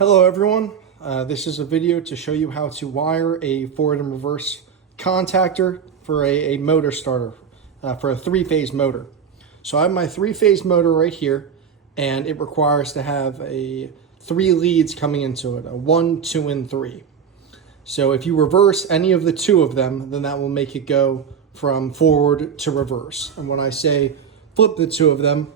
Hello everyone, this is a video to show you how to wire a forward and reverse contactor for a motor starter, for a three-phase motor. So I have my three-phase motor right here, and it requires to have three leads coming into it, a 1, 2, and 3. So if you reverse any of the two of them, then that will make it go from forward to reverse. And when I say flip the two of them,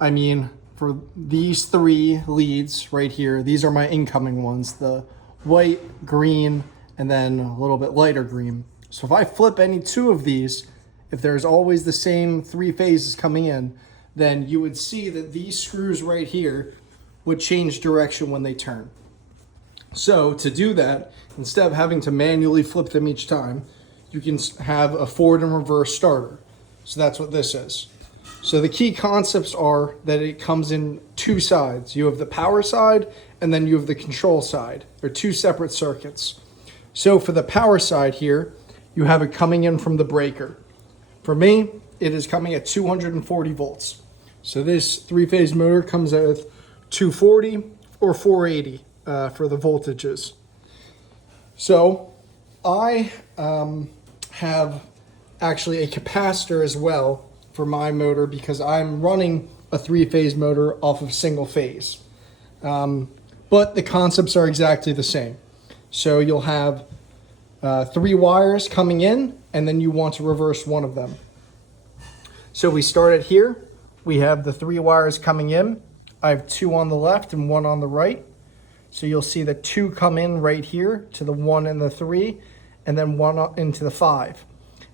I mean for these three leads right here, these are my incoming ones, the white, green, and then a little bit lighter green. So if I flip any two of these, if there's always the same three phases coming in, then you would see that these screws right here would change direction when they turn. So to do that, instead of having to manually flip them each time, you can have a forward and reverse starter. So that's what this is. So the key concepts are that it comes in two sides. You have the power side and then you have the control side. They're two separate circuits. So for the power side here, you have it coming in from the breaker. For me, it is coming at 240 volts. So this three-phase motor comes out with 240 or 480 for the voltages. So I have actually a capacitor as well for my motor because I'm running a three-phase motor off of single phase. But the concepts are exactly the same. So you'll have three wires coming in, and then you want to reverse one of them. So we started here. We have the three wires coming in. I have two on the left and one on the right. So you'll see the two come in right here to the 1 and the 3, and then one into the 5.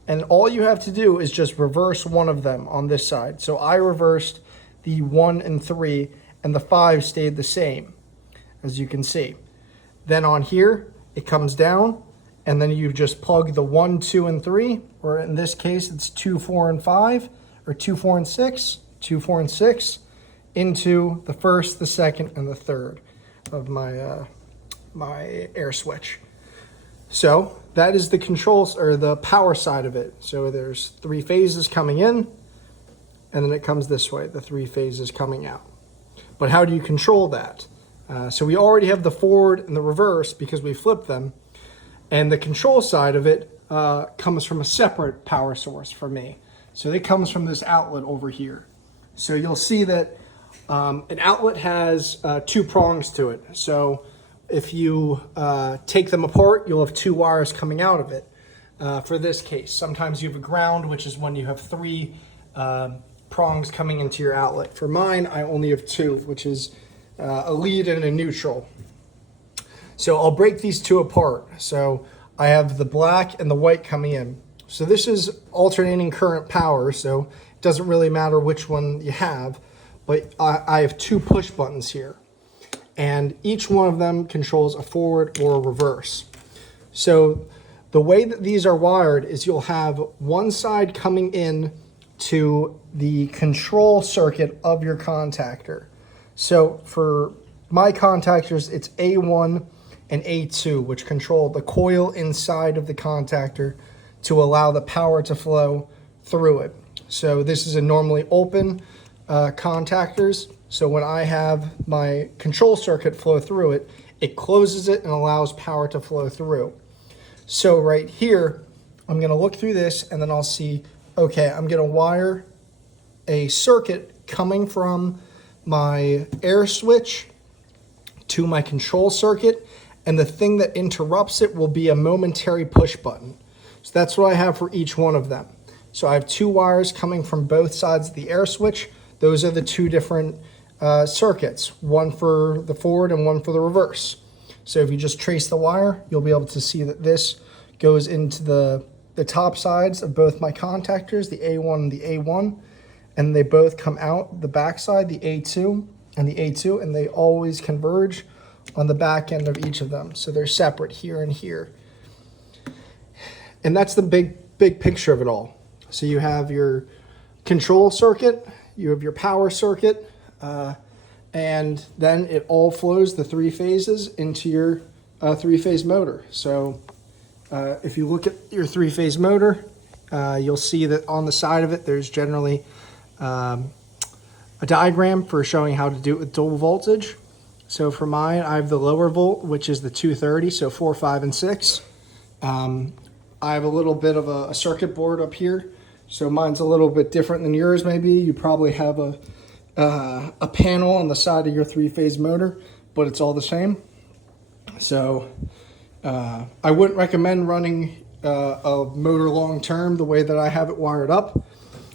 And all you have to do is just reverse one of them on this side. So I reversed the 1 and 3, and the 5 stayed the same, as you can see. Then on here, it comes down, and then you just plug the 1, 2, and 3, or in this case, it's 2, 4, and 5, or 2, 4, and 6, 2, 4, and 6, into the first, the second, and the third of my my air switch. So that is the controls or the power side of it. So there's three phases coming in, and then it comes this way, the three phases coming out. But how do you control that? So we already have the forward and the reverse because we flipped them, and the control side of it comes from a separate power source for me. So it comes from this outlet over here. So you'll see that an outlet has two prongs to it. So if you take them apart, you'll have two wires coming out of it. For this case, sometimes you have a ground, which is when you have three prongs coming into your outlet. For mine, I only have two, which is a lead and a neutral. So I'll break these two apart. So I have the black and the white coming in. So this is alternating current power, so it doesn't really matter which one you have, but I have two push buttons here, and each one of them controls a forward or a reverse. So the way that these are wired is you'll have one side coming in to the control circuit of your contactor. So for my contactors, it's A1 and A2, which control the coil inside of the contactor to allow the power to flow through it. So this is a normally open contactors. So when I have my control circuit flow through it, it closes it and allows power to flow through. So right here, I'm gonna look through this and then I'll see, okay, I'm gonna wire a circuit coming from my air switch to my control circuit, and the thing that interrupts it will be a momentary push button. So that's what I have for each one of them. So I have two wires coming from both sides of the air switch. Those are the two different circuits, one for the forward and one for the reverse. So if you just trace the wire, you'll be able to see that this goes into the top sides of both my contactors, the A1 and the A1, and they both come out the back side, the A2 and the A2, and they always converge on the back end of each of them. So they're separate here and here. And that's the big picture of it all. So you have your control circuit, you have your power circuit, and then it all flows the three phases into your three-phase motor. So if you look at your three-phase motor, you'll see that on the side of it, there's generally a diagram for showing how to do it with dual voltage. So for mine, I have the lower volt, which is the 230, so 4, 5, and 6. I have a little bit of a circuit board up here, so mine's a little bit different than yours maybe. You probably have a panel on the side of your three-phase motor, but it's all the same. So I wouldn't recommend running a motor long-term the way that I have it wired up,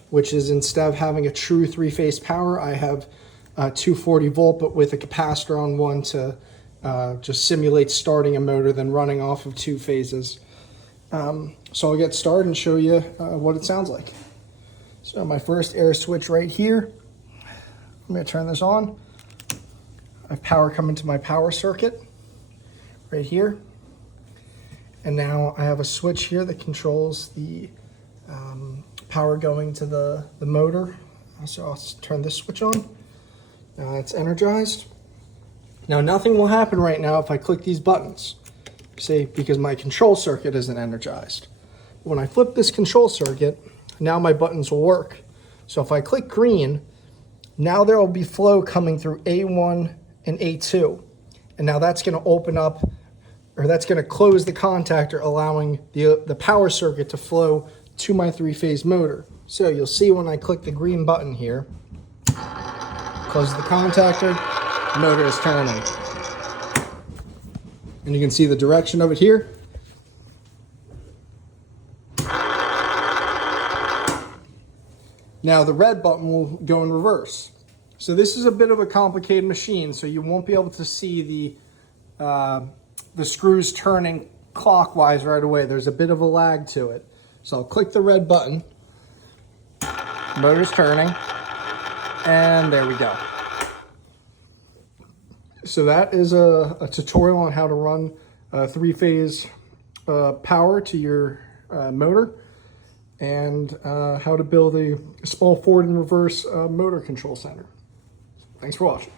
which is instead of having a true three-phase power, I have 240 volt, but with a capacitor on one to just simulate starting a motor, then running off of 2 phases. So I'll get started and show you what it sounds like. So my first air switch right here, I'm going to turn this on. I have power coming to my power circuit right here. And now I have a switch here that controls the power going to the motor. So I'll turn this switch on. Now it's energized. Now nothing will happen right now if I click these buttons, see, because my control circuit isn't energized. When I flip this control circuit, now my buttons will work. So if I click green, now there will be flow coming through A1 and A2. And now that's going to open up, or that's going to close the contactor, allowing the power circuit to flow to my three-phase motor. So you'll see when I click the green button here, close the contactor, the motor is turning. And you can see the direction of it here. Now the red button will go in reverse. So this is a bit of a complicated machine, so you won't be able to see the screws turning clockwise right away. There's a bit of a lag to it. So I'll click the red button, motor's turning, and there we go. So that is a tutorial on how to run three-phase power to your motor, and how to build a small forward and reverse motor control center. Thanks for watching.